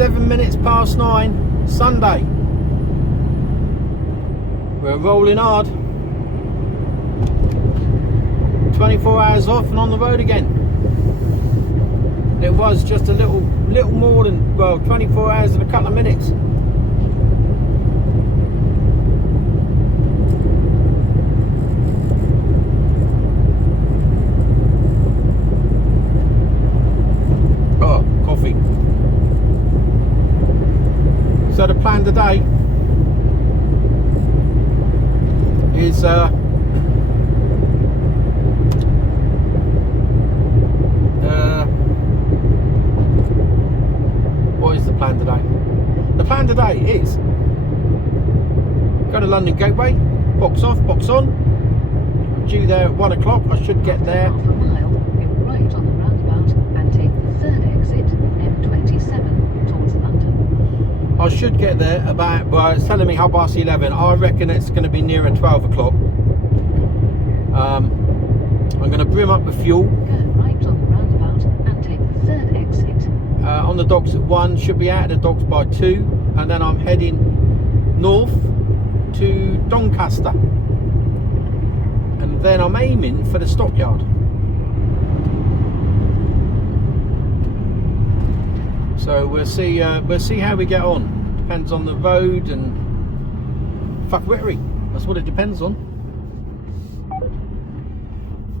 7 minutes past 9, Sunday. We're rolling hard. 24 hours off and on the road again. It was just a little more than, well, 24 hours and a couple of minutes. Oh, coffee. So the plan today is what is the plan today? The plan today is go to London Gateway, box off, box on. I'm due there at 1 o'clock. I should get there. Half a mile, go right on the roundabout and take the third exit, M27, towards London. I should get there about, well, it's telling me 11:30. I reckon it's going to be nearer 12 o'clock. I'm going to brim up the fuel. Go right on the roundabout and take the third exit. On the docks at 1, should be out of the docks by 2, and then I'm heading north to Doncaster, and then I'm aiming for the stockyard. So we'll see how we get on. Depends on the road and fuckwittery. That's what it depends on.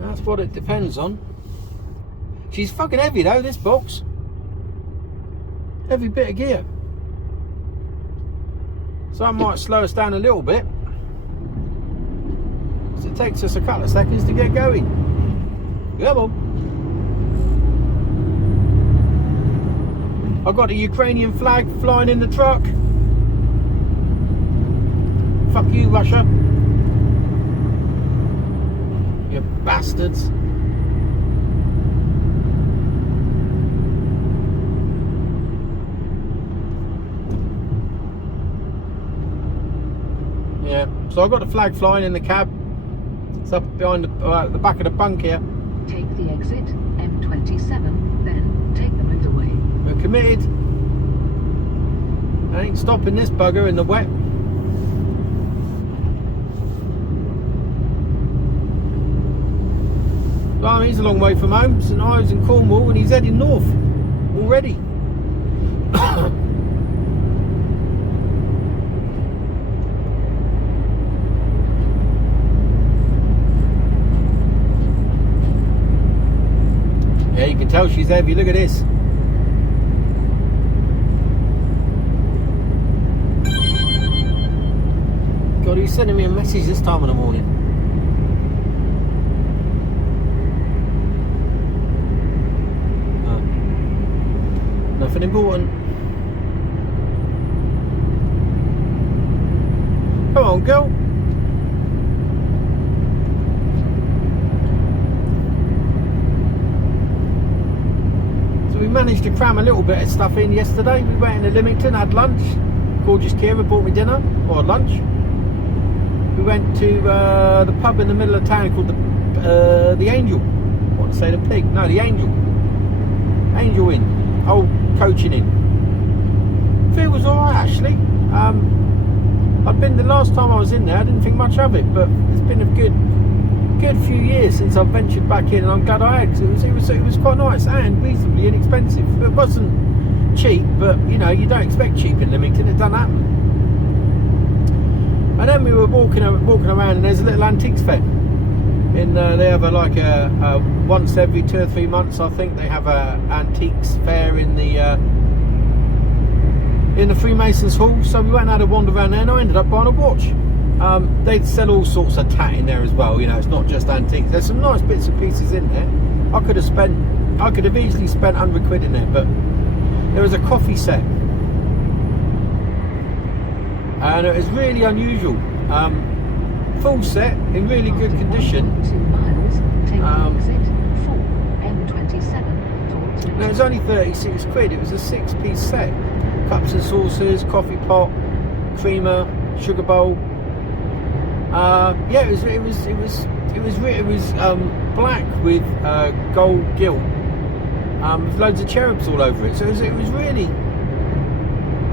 That's what it depends on. She's fucking heavy though, this box. Heavy bit of gear. So that might slow us down a little bit. So it takes us a couple of seconds to get going. Come on. I've got a Ukrainian flag flying in the truck. Fuck you, Russia. You bastards. Yeah, so I've got the flag flying in the cab. It's up behind the back of the bunk here. Take the exit, M27, then take the motorway. We're committed. I ain't stopping this bugger in the wet. Well, he's a long way from home. St Ives in Cornwall, and he's heading north already. Yeah, you can tell she's heavy. Look at this. God, who's sending me a message this time of the morning? Nothing important. Come on, girl. So we managed to cram a little bit of stuff in yesterday. We went into Leamington, had lunch. Gorgeous Kira bought me dinner, or lunch. We went to the pub in the middle of town called the Angel. I want to say the Pig. No, the Angel. Angel Inn. Old coaching Inn. It was alright actually. I'd been the last time I was in there. I didn't think much of it, but it's been a good few years since I've ventured back in, and I'm glad I had. It was quite nice and reasonably inexpensive. It wasn't cheap, but you know, you don't expect cheap in Leamington. It doesn't happen. And then we were walking around, and there's a little antiques fair. They have a once every 2 or 3 months, I think they have a antiques fair in the Freemasons Hall. So we went and had a wander around there, and I ended up buying a watch. They sell all sorts of tat in there as well. You know, it's not just antiques. There's some nice bits and pieces in there. I could have easily spent 100 quid in there, but there was a coffee set. And it was really unusual. Full set in really good condition. 2 miles, take the exit 4, M27 towards. And it was only 36 quid. It was a 6-piece set. Cups and saucers, coffee pot, creamer, sugar bowl. Yeah, it was black with gold gilt. With loads of cherubs all over it. So it was really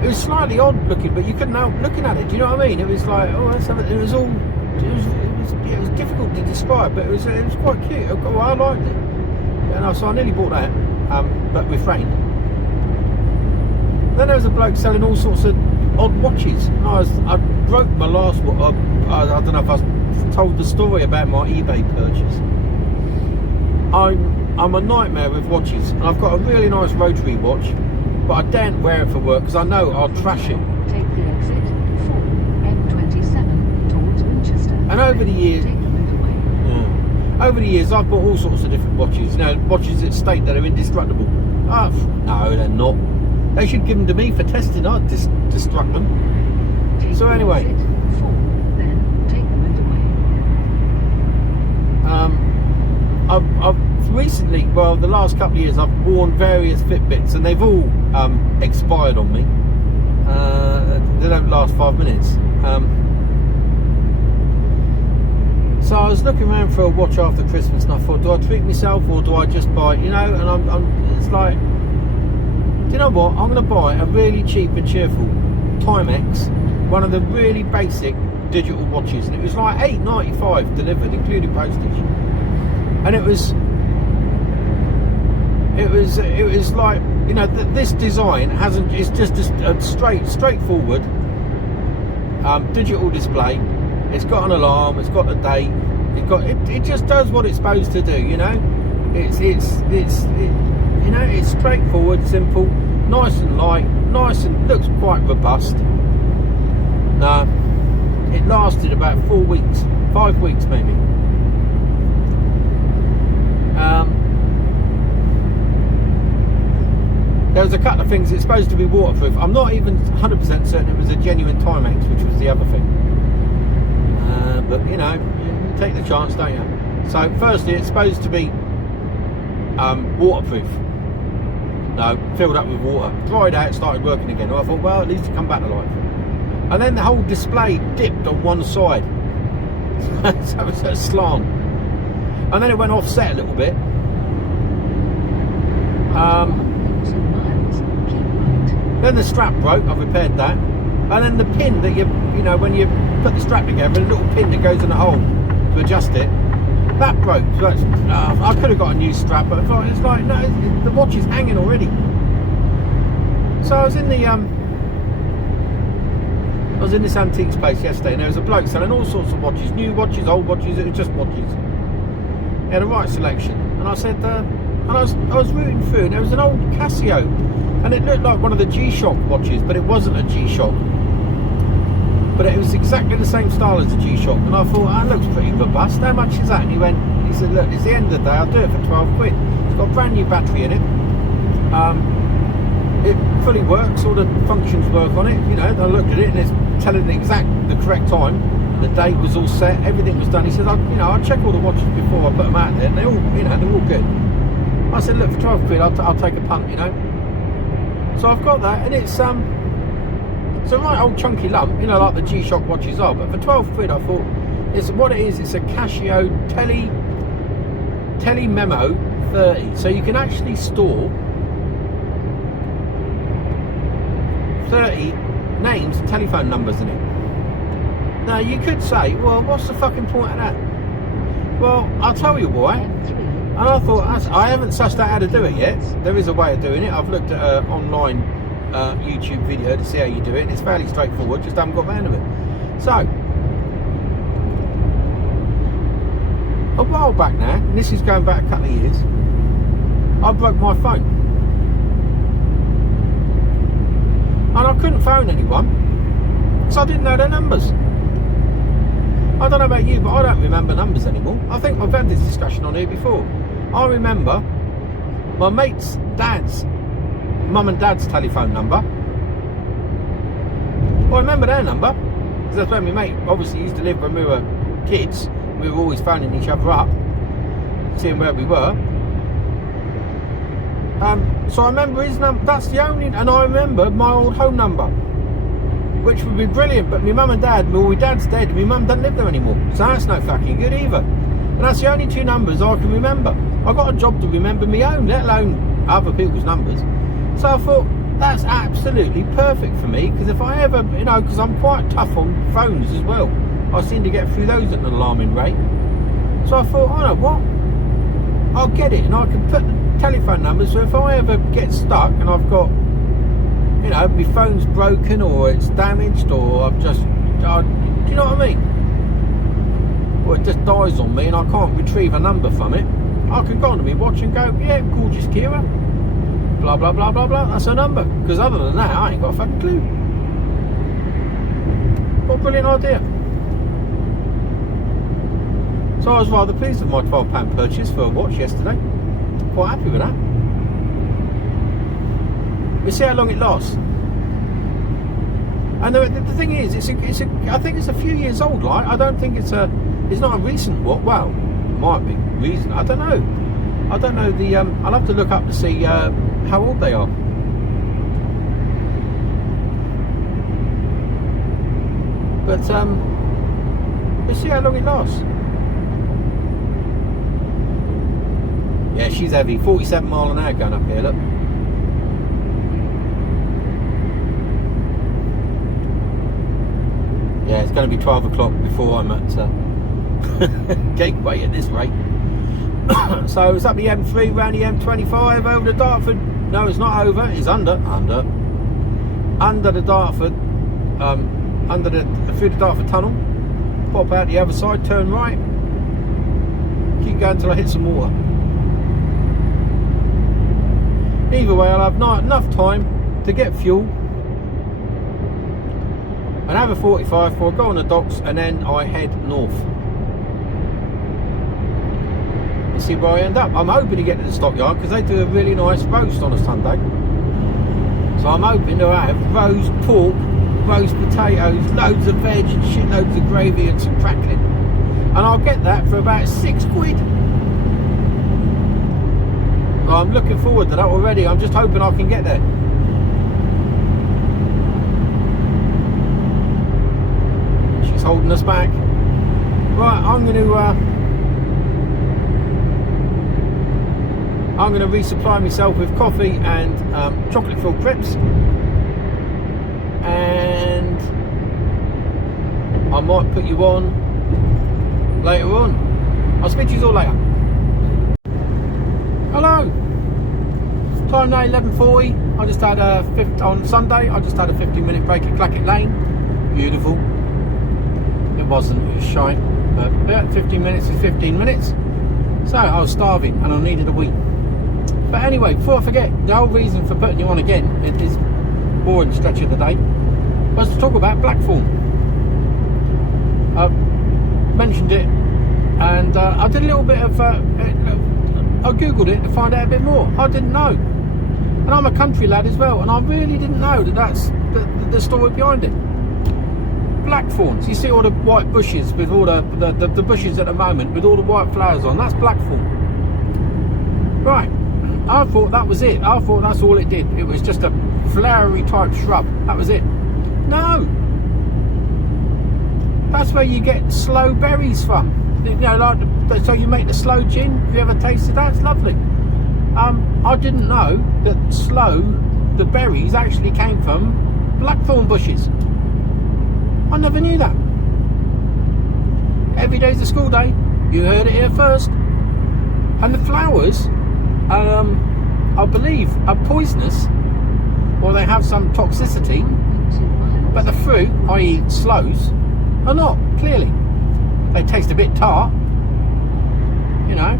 it was slightly odd looking, but you couldn't help looking at it. Do you know what I mean? It was like, oh, let's have it. It was all, it was difficult to describe, but it was quite cute. Well, I liked it. Yeah, so I nearly bought that, but refrained. Then there was a bloke selling all sorts of odd watches. And I broke my last one. I don't know if I told the story about my eBay purchase. I'm a nightmare with watches, and I've got a really nice rotary watch, but I daren't wear it for work because I know I'll trash it. Take the exit 4 M27 towards Winchester. And over the years, Take the motorway. yeah, over the years, I've bought all sorts of different watches. You know, watches that state that are indestructible. No, they're not. They should give them to me for testing. I'd destruct them. Take So the anyway. exit 4, then take the motorway. I've recently, well, the last couple of years, I've worn various Fitbits, and they've all expired on me. They don't last 5 minutes. So I was looking around for a watch after Christmas, and I thought, do I treat myself or do I just buy, you know? And it's like, do you know what? I'm going to buy a really cheap and cheerful Timex, one of the really basic digital watches, and it was like $8.95 delivered, including postage. And it was like, you know, this design hasn't. It's just a straightforward digital display. It's got an alarm. It's got a date. It just does what it's supposed to do. You know, it's you know, it's straightforward, simple, nice and light, nice and looks quite robust. No, it lasted about 4 weeks, 5 weeks maybe. There was a couple of things. It's supposed to be waterproof. I'm not even 100% certain it was a genuine Timex, which was the other thing. But you know, you take the chance, don't you? So firstly, it's supposed to be waterproof. No, filled up with water, dried out, started working again. I thought, well, at least it come back to life. And then the whole display dipped on one side, so it was a slant. And then it went offset a little bit. 2 miles, keep right. Then the strap broke. I repaired that. And then the pin that you know, when you put the strap together, a little pin that goes in the hole to adjust it, that broke. So I could have got a new strap, but it's like, no, the watch is hanging already. So I was in this antiques place yesterday, and there was a bloke selling all sorts of watches, new watches, old watches. It was just watches. He had a right selection, and I said, and I was rooting through, and there was an old Casio, and it looked like one of the G-Shock watches, but it wasn't a G-Shock. But it was exactly the same style as the G-Shock, and I thought, that looks pretty robust. How much is that? And he said, look, it's the end of the day. I'll do it for 12 quid. It's got a brand new battery in it. It fully works. All the functions work on it. You know, I looked at it, and it's telling the correct time. The date was all set. Everything was done. He said, I check all the watches before I put them out there, and they're all good. I said, look, for 12 quid, I'll take a punt, you know. So I've got that, and it's a right old chunky lump, you know, like the G-Shock watches are. But for 12 quid, I thought, it's what it is. It's a Casio Tele Memo 30, so you can actually store 30 names and telephone numbers in it. Now you could say, well, what's the fucking point of that? Well, I'll tell you why. And I thought, I haven't sussed out how to do it yet. There is a way of doing it. I've looked at an online YouTube video to see how you do it, and it's fairly straightforward, just haven't got round to it. So, a while back now, and this is going back a couple of years, I broke my phone. And I couldn't phone anyone, because I didn't know their numbers. I don't know about you, but I don't remember numbers anymore. I think I've had this discussion on here before. I remember my mate's mum and dad's telephone number. Well, I remember their number, because that's where my mate obviously used to live when we were kids. We were always phoning each other up, seeing where we were. So I remember his number. That's the only, and I remember my old home number, which would be brilliant. But my mum and dad, my dad's dead. My mum doesn't live there anymore, so that's no fucking good either. And that's the only two numbers I can remember. I got a job to remember my own, let alone other people's numbers. So I thought, That's absolutely perfect for me, because if I ever, you know, because I'm quite tough on phones as well, I seem to get through those at an alarming rate. So I thought, I know what, I'll get it, and I can put the telephone number, so if I ever get stuck and I've got, you know, my phone's broken or it's damaged or I've just, do you know what I mean? Or it just dies on me and I can't retrieve a number from it, I can go onto my watch and go, yeah, gorgeous Kira, blah blah blah blah blah, that's her number. Because other than that, I ain't got a fucking clue. What a brilliant idea. So I was rather pleased with my £12 purchase for a watch yesterday. Quite happy with that. We'll see how long it lasts. And the thing is, I think it's a few years old. Like, I don't think it's not a recent watch. Well, it might be recent. I don't know. I don't know the. I'll have to look up to see how old they are. But we'll see how long it lasts. Yeah, she's heavy. 47 mile an hour going up here. Look. Yeah, it's going to be 12 o'clock before I'm at Gateway at this rate. So it's up the M3, round the M25, over the Dartford. No, it's not over. It's under the Dartford, through the Dartford tunnel. Pop out the other side, turn right. Keep going till I hit some water. Either way, I'll have not enough time to get fuel and have a 45 before I go on the docks, and then I head north. Let's see where I end up. I'm hoping to get to the stockyard because they do a really nice roast on a Sunday. So I'm hoping to have roast pork, roast potatoes, loads of veg, shitloads of gravy and some crackling. And I'll get that for about £6. So I'm looking forward to that already. I'm just hoping I can get there. She's holding us back. Right, I'm going to resupply myself with coffee and chocolate filled crepes, and I might put you on later on. I'll speak to you all later. Hello. Time now 11:40. I just had on Sunday. I just had a 15-minute break at Clackett Lane. Beautiful. It wasn't. It was shite. But yeah, 15 minutes is 15 minutes. So I was starving and I needed a wee. But anyway, before I forget, the whole reason for putting you on again, it is boring stretch of the day, was to talk about blackthorn. I mentioned it, and I did a little bit of. I googled it to find out a bit more. I didn't know, and I'm a country lad as well, and I really didn't know that that's the story behind it. Blackthorns. You see all the white bushes with all the bushes at the moment with all the white flowers on. That's blackthorn. Right. I thought that was it. I thought that's all it did. It was just a flowery type shrub. That was it. No. That's where you get sloe berries from. You know, like, so you make the sloe gin. Have you ever tasted that? It's lovely. I didn't know that the berries actually came from blackthorn bushes. I never knew that. Every day's a school day. You heard it here first. And the flowers, I believe, are poisonous, or they have some toxicity, but the fruit, i.e. sloes, are not, clearly. They taste a bit tart, you know.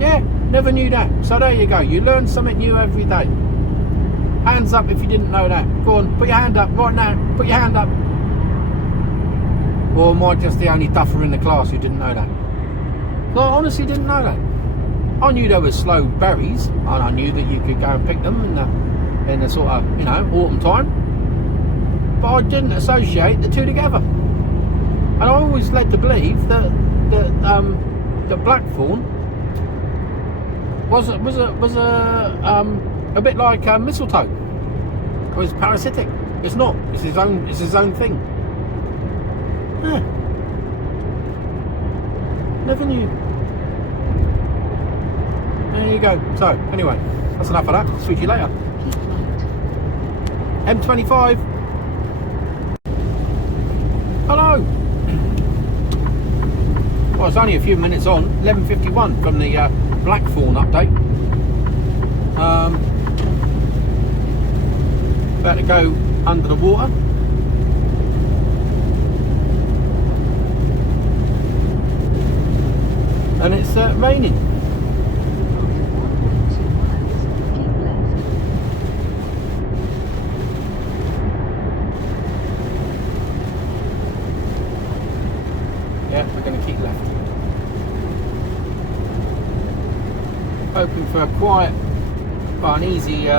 Yeah, never knew that. So there you go, you learn something new every day. Hands up if you didn't know that. Go on, put your hand up right now. Put your hand up. Or am I just the only duffer in the class who didn't know that? Well, I honestly didn't know that. I knew there were sloe berries, and I knew that you could go and pick them in the sort of, you know, autumn time. But I didn't associate the two together. And I always led to believe that blackthorn was a bit like mistletoe. It was parasitic. It's not. It's his own thing. Yeah. Never knew. There you go. So, anyway, that's enough of that. Speak to you later. Keep right. M25. Hello. Well, it's only a few minutes on. 11:51 from the Blackthorn update. About to go under the water. And it's raining. Yeah, we're going to keep left. Hoping for a quiet, but an easy,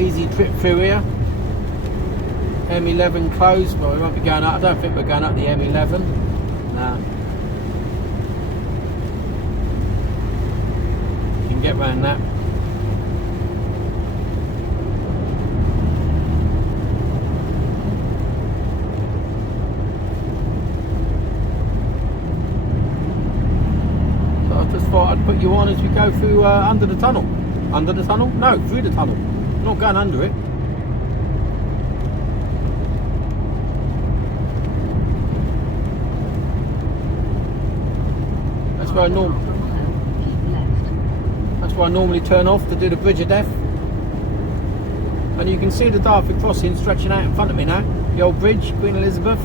easy trip through here. M11 closed, but we won't be going up. I don't think we're going up the M11. No. You can get round that. Just thought I'd put you on as we go through under the tunnel. Under the tunnel? No, through the tunnel. I'm not going under it. That's where I normally turn off to do the bridge of death. And you can see the Dartford crossing stretching out in front of me now. The old bridge, Queen Elizabeth.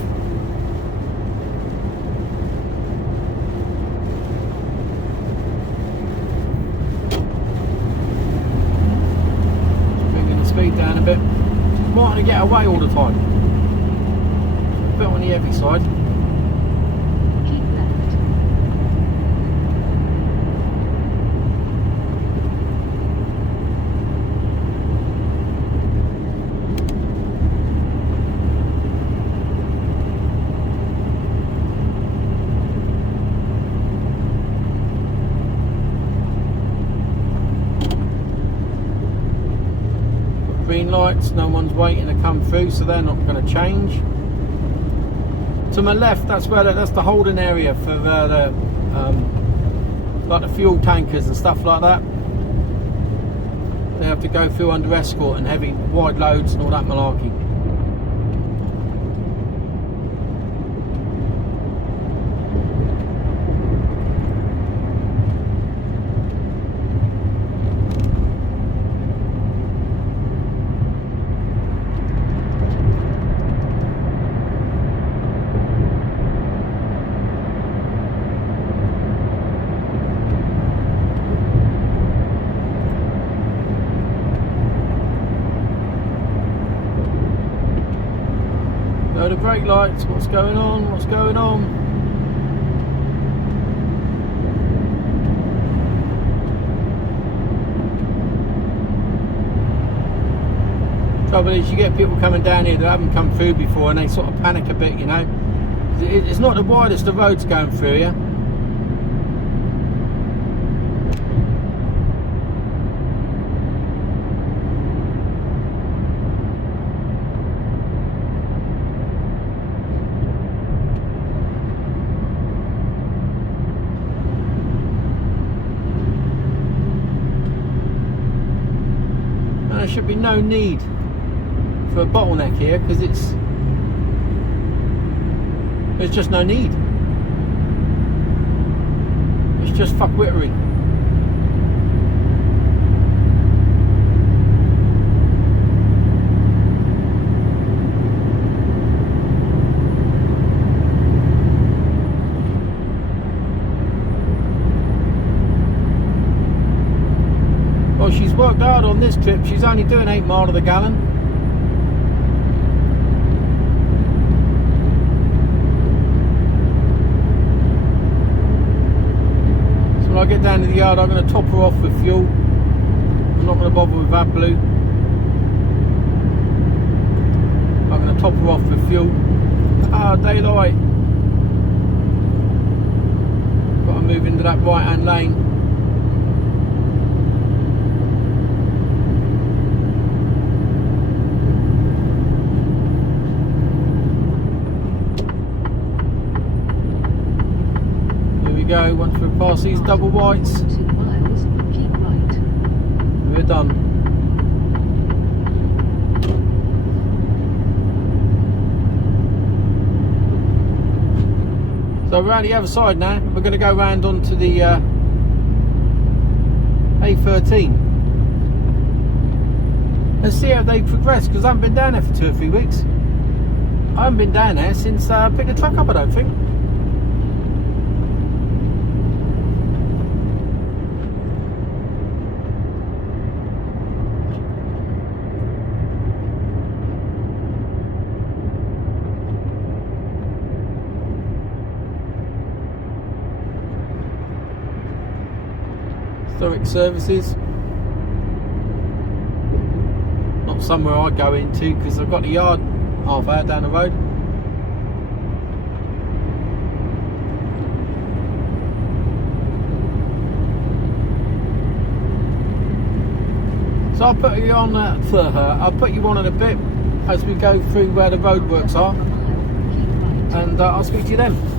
Down a bit. Might want to get away all the time. A bit on the heavy side. Keep left. Green lights, no one's waiting to come through, so they're not going to change. To my left, that's the holding area for like the fuel tankers and stuff like that. They have to go through under escort and heavy wide loads and all that malarkey. The brake lights, what's going on? What's going on? Trouble is, you get people coming down here that haven't come through before and they sort of panic a bit, you know. It's not the widest of roads going through here. There should be no need for a bottleneck here because there's just no need. It's just fuckwittery. Well, she's worked hard on this trip. She's only doing 8 miles to the gallon. So when I get down to the yard, I'm going to top her off with fuel. I'm not going to bother with AdBlue. I'm going to top her off with fuel. Ah, daylight. Got to move into that right hand lane. go once we pass these double whites. 2 miles, keep right. We're done. So we're around the other side now. We're going to go round onto the A13 and see how they progress, because I haven't been down there for 2 or 3 weeks. I haven't been down there since I picked the truck up, I don't think. Historic services. Not somewhere I go into because I've got the yard half hour down the road. So I'll put you on I'll put you on in a bit as we go through where the roadworks are, and I'll speak to you then.